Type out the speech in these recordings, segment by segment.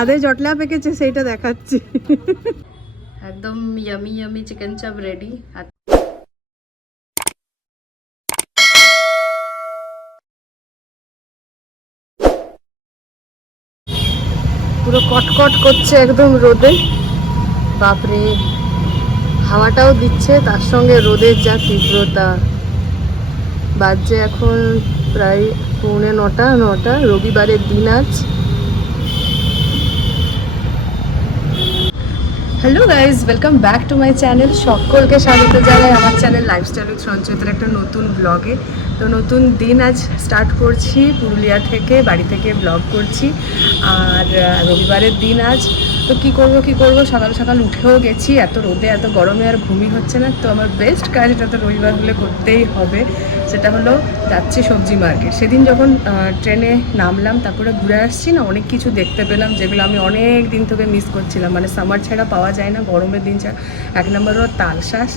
ছাদে জটলা পেকেছে সেইটা দেখাচ্ছি। একদম yummy yummy chicken chaap ready পুরো কটকট করছে একদম রোদে। বাপরে হাওয়াটাও দিচ্ছে তার সঙ্গে রোদের যা তীব্রতা। বাজছে এখন প্রায় পৌনে নটা নটা রবিবারের দিন আজ। Hello guys welcome back to my channel সকলকে স্বাগত জানাই আমার চ্যানেল লাইফস্টাইল উইথ সঞ্চয়তের একটা নতুন ব্লগে তো নতুন দিন আজ স্টার্ট করছি। পুরুলিয়া থেকে, বাড়ি থেকে ব্লগ করছি। আর রবিবারের দিন আজ। তো কি করব কি করব? সকাল সকাল উঠেও গেছি। এত রোদে, এত গরমে আর ঘুমই হচ্ছে না। তো আমার বেস্ট কাজ এটা তো রবিবার হলে করতেই হবে। সেটা হলো যাচ্ছি সবজি মার্কেট সেদিন যখন ট্রেনে নামলাম, তারপরে ঘুরে আসছি না, অনেক কিছু দেখতে পেলাম, যেগুলো আমি অনেক দিন থেকে মিস করছিলাম। মানে সামার ছাড়া পাওয়া যায় না, গরমের দিন ছাড়া। এক নম্বর হলো তালশাঁস,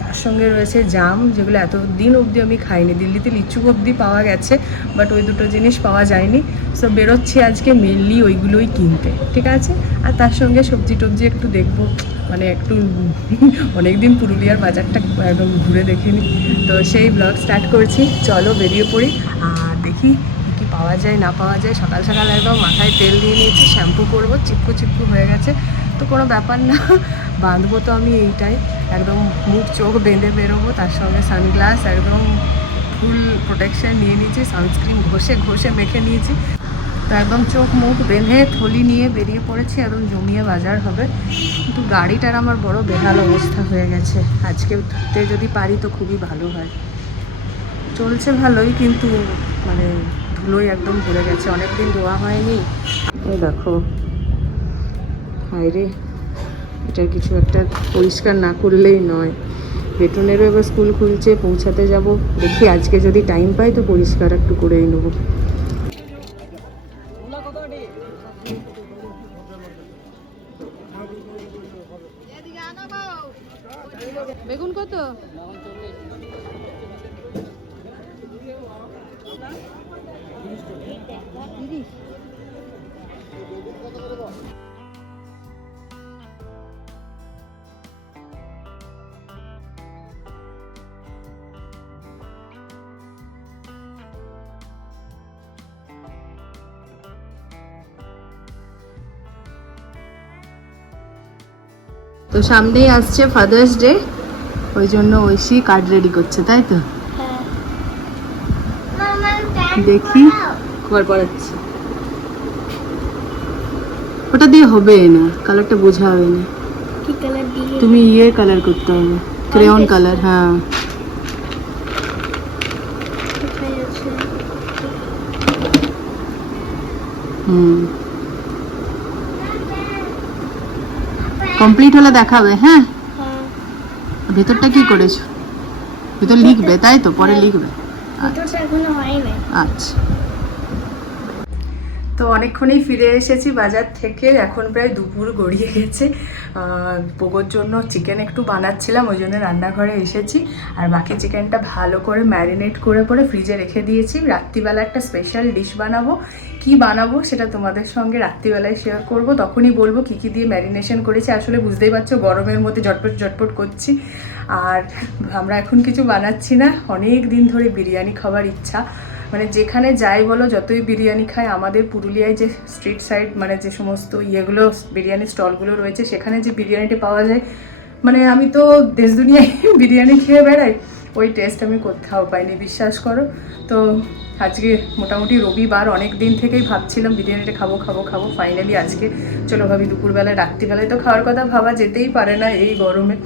তার সঙ্গে রয়েছে জাম, যেগুলো এত দিন অবধি আমি খাইনি। দিল্লিতে লিচু অবধি পাওয়া গেছে বাট ওই দুটো জিনিস পাওয়া যায়নি। সো বেরোচ্ছি আজকে মেনলি ওইগুলোই কিনতে, ঠিক আছে? আর তার সঙ্গে সবজি টবজি একটু দেখব। মানে একটু অনেক দিন পুরুলিয়ার বাজারটা একদম ঘুরে দেখে নিই তো সেই ব্লগ স্টার্ট করছি। চলো বেরিয়ে পড়ি। আর দেখি কি পাওয়া যায়, না পাওয়া যায়। সকাল সকাল একদম মাথায় তেল দিয়ে নিয়েছি, শ্যাম্পু করব, চিপকু চিপকু হয়ে গেছে। তো কোনো ব্যাপার না, বাঁধবো তো আমি এইটাই। একদম মুখ চোখ বেঁধে বেরোবো, তার সঙ্গে সানগ্লাস একদম ফুল প্রোটেকশন নিয়ে নিয়েছি সানস্ক্রিন ঘষে ঘষে মেখে নিয়েছি। তো একদম চোখ মুখ বেঁধে থলি নিয়ে বেরিয়ে পড়েছি, একদম জমিয়ে বাজার হবে। কিন্তু গাড়িটার আমার বড় বেহাল অবস্থা হয়ে গেছে। আজকে ধুতে যদি পারি তো খুবই ভালো হয়। চলছে ভালোই, কিন্তু মানে ধুলোই একদম ভরে গেছে। অনেকদিন ধোয়া হয়নি। দেখো। হায় রে এটার কিছু একটা পরিষ্কার না করলেই নয়। বেটনেরও এবার স্কুল খুলছে, পৌঁছাতে যাব। দেখি আজকে যদি টাইম পাই তো পরিষ্কার একটু করেই নেব। বেগুন কত? তো সামনেই আসছে ফাদার্স ডে ওই জন্য ঐশী কার্ড রেডি করছে তাই তো? দেখি পড়াচ্ছি। ওটা দিয়ে হবে না কালারটা বোঝা হবে না। তুমি ইয়ে কালার করতে হবে ক্রেয়ন কালার হ্যাঁ। হুম। কমপ্লিট হলে দেখাবে হ্যাঁ? হ্যাঁ। ভেতরটা কি করেছ? ভেতর লিখবে তাই তো? পরে লিখবে। এখনও হয়নি। আচ্ছা। তো অনেকক্ষণই ফিরে এসেছি বাজার থেকে এখন প্রায় দুপুর গড়িয়ে গেছে। পোগোর জন্য চিকেন একটু বানাচ্ছিলাম ওই জন্য রান্নাঘরে এসেছি। আর বাকি চিকেনটা ভালো করে ম্যারিনেট করে পরে ফ্রিজে রেখে দিয়েছি। রাত্রিবেলা একটা স্পেশাল ডিশ বানাবো। কি বানাবো সেটা তোমাদের সঙ্গে রাত্রিবেলায় শেয়ার করব। তখনই বলব কি কি দিয়ে ম্যারিনেশন করেছি। আসলে বুঝতেই পারছ, গরমের মধ্যে ঝটপট ঝটপট করছি। আর আমরা এখন কিছু বানাচ্ছি না। অনেক দিন ধরে বিরিয়ানি খাওয়ার ইচ্ছা। মানে যেখানে যাই বলো, যতই বিরিয়ানি খাই, আমাদের পুরুলিয়ায় যে স্ট্রিট সাইড মানে যে সমস্ত ইয়েগুলো বিরিয়ানি স্টলগুলো রয়েছে, সেখানে যে বিরিয়ানিটা পাওয়া যায় মানে আমি তো দেশ দুনিয়ায় বিরিয়ানি খেয়ে বেড়াই, ওই টেস্ট আমি কোথাও পাইনি, বিশ্বাস করো। তো আজকে মোটামুটি রবিবার, অনেক দিন থেকেই ভাবছিলাম বিরিয়ানিটা খাব খাব খাব। ফাইনালি আজকে চলো ভাবি দুপুরবেলায় রাত্রিবেলায় তো খাওয়ার কথা ভাবা যেতেই পারে না এই গরমে।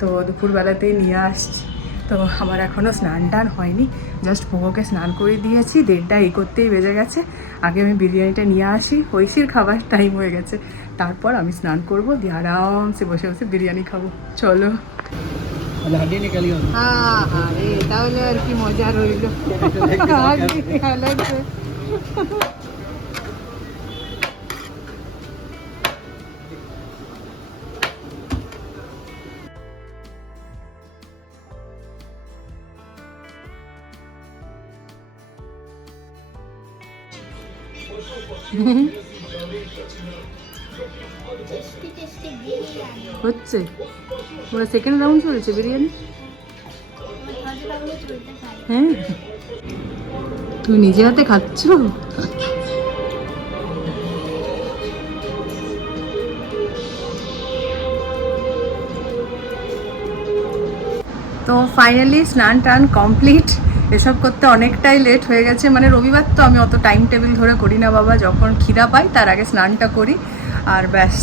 তো দুপুরবেলাতেই নিয়ে আসছি। তো আমার এখনও স্নান টান হয়নি জাস্ট পোগোকে স্নান করে দিয়েছি, দেড়টা এই করতেই বেজে গেছে। আগে আমি বিরিয়ানিটা নিয়ে আসি ঐশীর খাবার টাইম হয়ে গেছে। তারপর আমি স্নান করব, দিয়ে আরামসে বসে বসে বিরিয়ানি খাব। চলো। আরে তাহলে আর কি মজা রইল আলাদা Mm-hmm. হচ্ছে। ওরা সেকেন্ড রাউন্ড চলছে বিরিয়ানি? হ্যাঁ। তুই নিজে হাতে খাচ্ছ? তো ফাইনালি স্নান টান কমপ্লিট এসব করতে অনেকটাই লেট হয়ে গেছে। মানে রবিবার তো আমি অত টাইম টেবিল ধরে করি না বাবা। যখন খিদা পাই তার আগে স্নানটা করি। আর ব্যাস।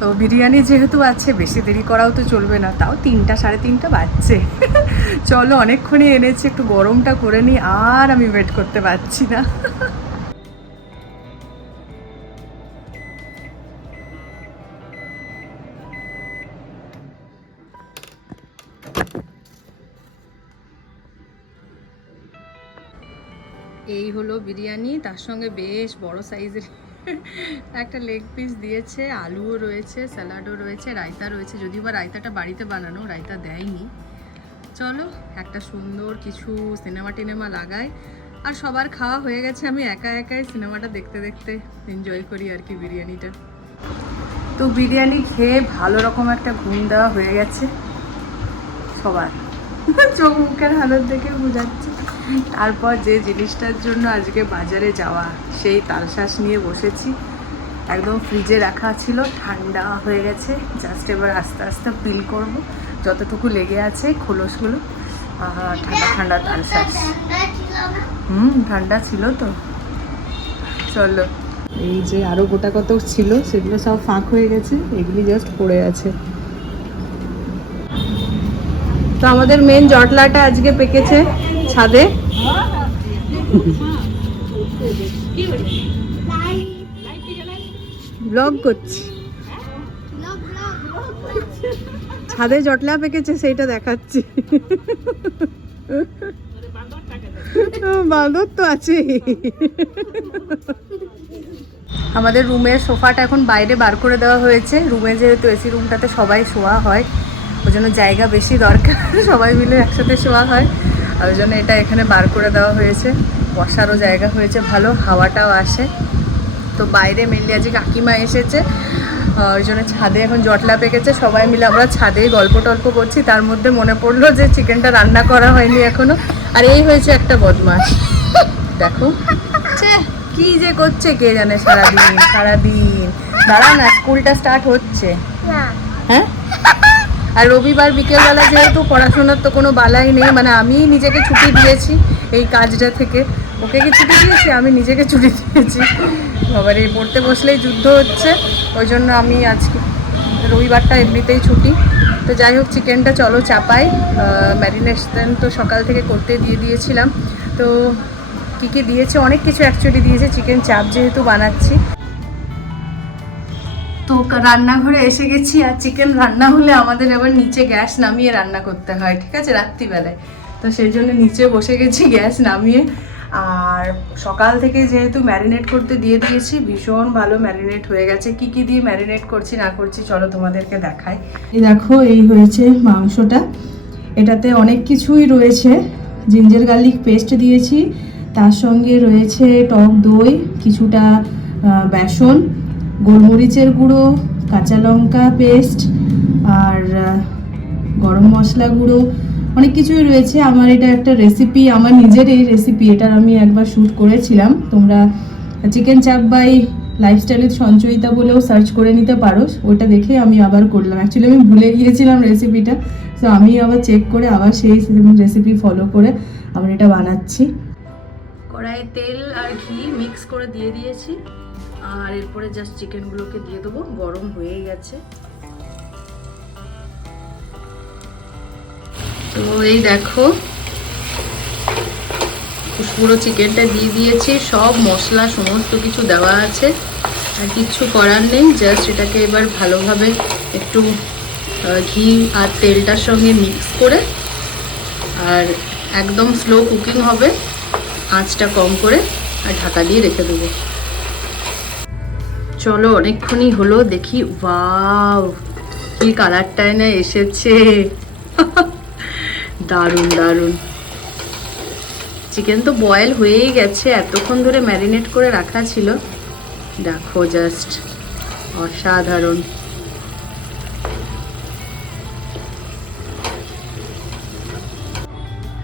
তো বিরিয়ানি যেহেতু আছে, বেশি দেরি করাও তো চলবে না। তাও তিনটা, সাড়ে তিনটা বাজছে। চলো অনেকক্ষণই এনেছি, একটু গরমটা করে নিই, আর আমি ওয়েট করতে পারছি না। এই হলো বিরিয়ানি, তার সঙ্গে বেশ বড় সাইজের একটা লেগ পিস দিয়েছে, আলুও রয়েছে, স্যালাডও রয়েছে, রায়তা রয়েছে। যদিও বা রায়তাটা বাড়িতে বানানো, রায়তা দেয়নি। চলো, একটা সুন্দর কিছু সিনেমা টিনেমা লাগাই। আর সবার খাওয়া হয়ে গেছে, আমি একা একাই সিনেমাটা দেখতে দেখতে এনজয় করি আর কি বিরিয়ানিটা। তো বিরিয়ানি খেয়ে ভালো রকম একটা ঘুম দেওয়া হয়ে গেছে। সবার। চোখ মুখের হালত দেখে বোঝাচ্ছে। তারপর যে জিনিসটার জন্য আজকে বাজারে যাওয়া, সেই তালশ্বাস নিয়ে বসেছি। একদম ফ্রিজে রাখা ছিল, ঠান্ডা হয়ে গেছে। জাস্ট এবার আস্তে আস্তে পিল করব। যতটুকু লেগে আছে, খোলসগুলো। ঠান্ডা ঠান্ডা তালশ্বাস হুম, ঠান্ডা ছিল তো। চলো। এই যে আরও গোটা কত ছিল, সেগুলো সব ফাঁক হয়ে গেছে, এগুলি জাস্ট পড়ে আছে। তো আমাদের মেন জটলাটা আজকে পেকেছে। ছাদে? ব্লগ করছি। ছাদে জটলা পেকেছে, সেইটা দেখাচ্ছি। বাঁদর তো আছে আমাদের রুমের সোফাটা এখন বাইরে বার করে দেওয়া হয়েছে। রুমে যেহেতু এসি রুমটাতে সবাই শোয়া হয় ওই জন্য জায়গা বেশি দরকার। সবাই মিলে একসাথে শোয়া হয়। ওই জন্য এটা এখানে বার করে দেওয়া হয়েছে। বসারও জায়গা হয়েছে ভালো হাওয়াটাও আসে। তো বাইরে মেনলি আজকে কাকিমা এসেছে ওই জন্য ছাদে এখন জটলা পেকেছে সবাই মিলে আমরা ছাদেই গল্প টল্প করছি। তার মধ্যে মনে পড়ল যে চিকেনটা রান্না করা হয়নি এখনও। আর এই হয়েছে একটা বদমাস দেখো। কি যে করছে কে জানে সারাদিন সারাদিন। দাঁড়া না স্কুলটা স্টার্ট হচ্ছে। হ্যাঁ? আর রবিবার বিকেলবেলা যেহেতু পড়াশোনার তো কোনো বালাই নেই মানে আমি নিজেকে ছুটি দিয়েছি এই কাজটা থেকে। ওকে কি ছুটি দিয়েছি? আমি নিজেকে ছুটি দিয়েছি। আবার এই পড়তে বসলেই যুদ্ধ হচ্ছে, ওই জন্য আমি আজকে রবিবারটা এমনিতেই ছুটি। তো যাই হোক, চিকেনটা চলো চাপাই। ম্যারিনেশন তো সকাল থেকে করতে দিয়ে দিয়েছিলাম। তো কী কী দিয়েছে? অনেক কিছু অ্যাকচুয়ালি দিয়েছে। চিকেন চাপ যেহেতু বানাচ্ছি। তো রান্নাঘরে এসে গেছি আর চিকেন রান্না হলে আমাদের আবার নিচে গ্যাস নামিয়ে রান্না করতে হয়, ঠিক আছে? রাত্রিবেলায়। তো সেই জন্য নিচে বসে গেছি গ্যাস নামিয়ে। আর সকাল থেকে যেহেতু ম্যারিনেট করতে দিয়ে দিয়েছি, ভীষণ ভালো ম্যারিনেট হয়ে গেছে। কি কি দিয়ে ম্যারিনেট করছি, না করছি, চলো তোমাদেরকে দেখাই। এই দেখো, এই হয়েছে মাংসটা। এটাতে অনেক কিছুই রয়েছে। জিঞ্জার গার্লিক পেস্ট দিয়েছি। তার সঙ্গে রয়েছে টক দই, কিছুটা বেসন। গোলমরিচের গুঁড়ো, কাঁচা লঙ্কা পেস্ট আর গরম মশলা গুঁড়ো। অনেক কিছুই রয়েছে। আমার এটা একটা রেসিপি আমার নিজেরই রেসিপি এটার আমি একবার শ্যুট করেছিলাম। তোমরা চিকেন চাপ বাই লাইফস্টাইলের সঞ্চয়িতা বলেও সার্চ করে নিতে পারো। ওটা দেখে আমি আবার করলাম। অ্যাকচুয়ালি আমি ভুলে গিয়েছিলাম রেসিপিটা তো আমি আবার চেক করে আবার সেই রেসিপি ফলো করে আবার এটা বানাচ্ছি। কড়াইয়ে তেল আর ঘি মিক্স করে দিয়ে দিয়েছি। আর এরপরে জাস্ট চিকেনগুলোকে দিয়ে দেবো। গরম হয়ে গেছে। তো এই দেখো, পুরো চিকেনটা দিয়ে দিয়েছি। সব মশলা, সমস্ত কিছু দেওয়া আছে। আর কিচ্ছু করার নেই জাস্ট এটাকে এবার ভালোভাবে একটু ঘি আর তেলটার সঙ্গে মিক্স করে, আর একদম স্লো কুকিং হবে। আঁচটা কম করে আর ঢাকা দিয়ে রেখে দেবো। চলো অনেকক্ষণই হলো, দেখি, ওয়াও, কি কালারটা না এসেছে। দারুণ দারুণ। চিকেন তো বয়েল হয়েই গেছে, এতক্ষণ ধরে ম্যারিনেট করে রাখা ছিল। দেখো জাস্ট অসাধারণ।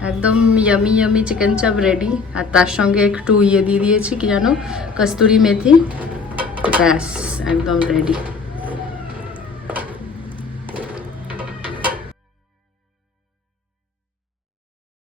একদম yummy yummy chicken chaap ready আর তার সঙ্গে একটু ইয়ে দিয়ে দিয়েছি, কি জানো, কস্তুরি মেথি। ব্যাস একদম রেডি